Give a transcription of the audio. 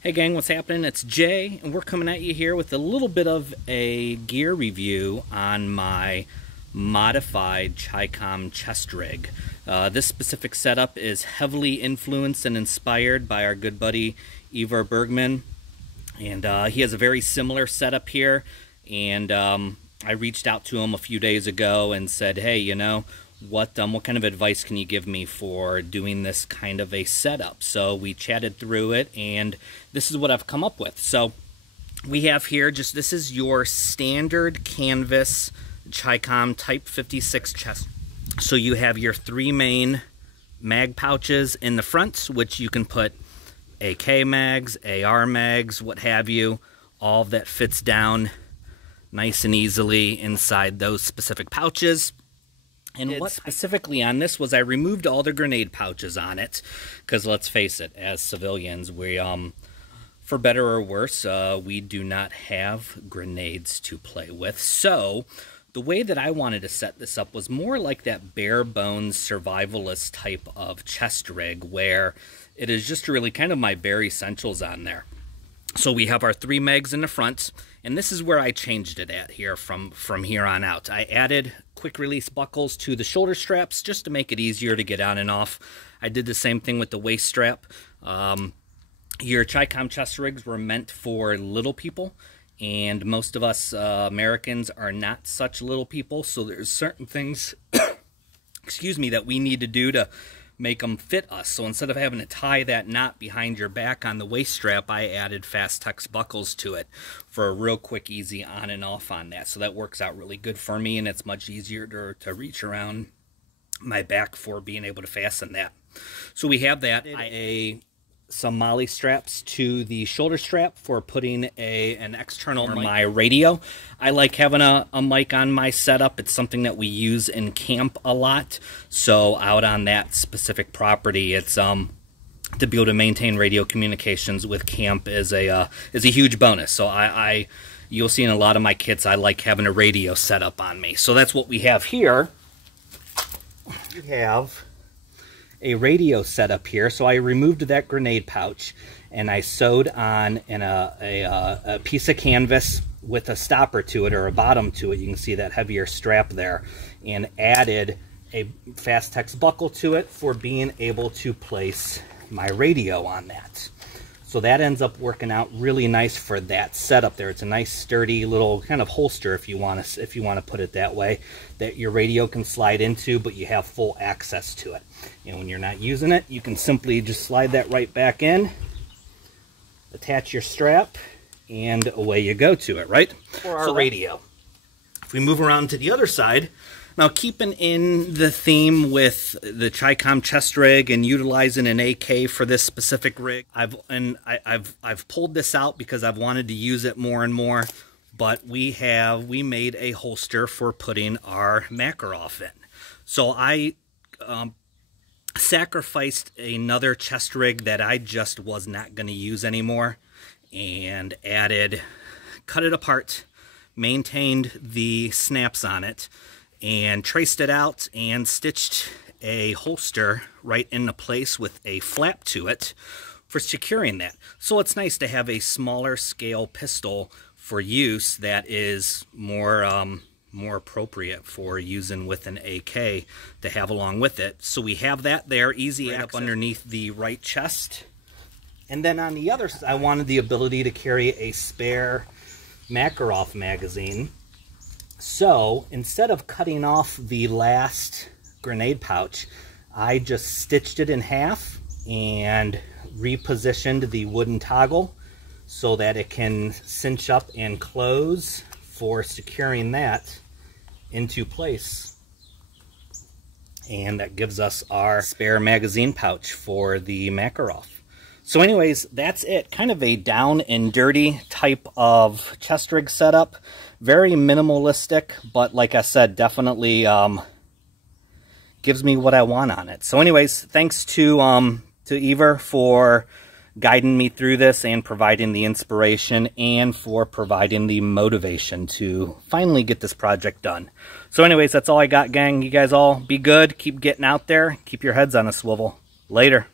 Hey gang, what's happening? It's Jay, and we're coming at you here with a little bit of a gear review on my modified Chicom Chest Rig. This specific setup is heavily influenced and inspired by our good buddy Ivar Bergman, and he has a very similar setup here, and I reached out to him a few days ago and said, hey, you know, what kind of advice can you give me for doing this kind of a setup? So we chatted through it, and this is what I've come up with. So we have here this is your standard canvas Chicom Type 56 chest. So you have your three main mag pouches in the front, which you can put AK mags, AR mags, what have you, all that fits down nice and easily inside those specific pouches. And what specifically on this was I removed all the grenade pouches on it, because let's face it, as civilians, we, for better or worse, we do not have grenades to play with. So the way that I wanted to set this up was more like that bare bones survivalist type of chest rig, where it is just really kind of my bare essentials on there. So we have our three mags in the front, and this is where I changed it at here from here on out. I added quick release buckles to the shoulder straps just to make it easier to get on and off. I did the same thing with the waist strap. Your Chicom chest rigs were meant for little people, and most of us Americans are not such little people, so there's certain things excuse me, that we need to do to make them fit us. So instead of having to tie that knot behind your back on the waist strap, I added Fastex buckles to it for a real quick, easy on and off on that. So that works out really good for me, and it's much sieasier to reach around my back for being able to fasten that. So we have that. Some molly straps to the shoulder strap for putting an external mic. My radio. I like having a mic on my setup. It's something that we use in camp a lot. So out on that specific property, it's to be able to maintain radio communications with camp is a huge bonus. So you'll see in a lot of my kits, I like having a radio set up on me. So that's what we have here. We have a radio setup here. So I removed that grenade pouch and I sewed on a piece of canvas with a stopper to it, or a bottom to it. You can see that heavier strap there, and added a Fastex buckle to it for being able to place my radio on that. So that ends up working out really nice for that setup there. It's a nice sturdy little kind of holster, if you want to put it that way, that your radio can slide into, but you have full access to it. And when you're not using it, you can simply just slide that right back in, attach your strap, and away you go to it, right? For our radio. If we move around to the other side, now keeping in the theme with the Chicom Chest Rig and utilizing an AK for this specific rig, I've pulled this out because I've wanted to use it more and more. But we made a holster for putting our Makorav in. So I sacrificed another chest rig that I just was not going to use anymore, and cut it apart, maintained the snaps on it, and traced it out and stitched a holster right into place with a flap to it for securing that. So it's nice to have a smaller scale pistol for use that is more appropriate for using with an AK to have along with it. So we have that there, easy right up underneath the right chest. And then on the other side, I wanted the ability to carry a spare Makorav magazine. So instead of cutting off the last grenade pouch, I just stitched it in half and repositioned the wooden toggle so that it can cinch up and close for securing that into place. And that gives us our spare magazine pouch for the Makorav. So anyways, that's it. Kind of a down and dirty type of chest rig setup. Very minimalistic, but like I said, definitely gives me what I want on it. So anyways, thanks to Ivar for guiding me through this and providing the inspiration and for providing the motivation to finally get this project done. So anyways, that's all I got, gang. You guys all be good. Keep getting out there. Keep your heads on a swivel. Later.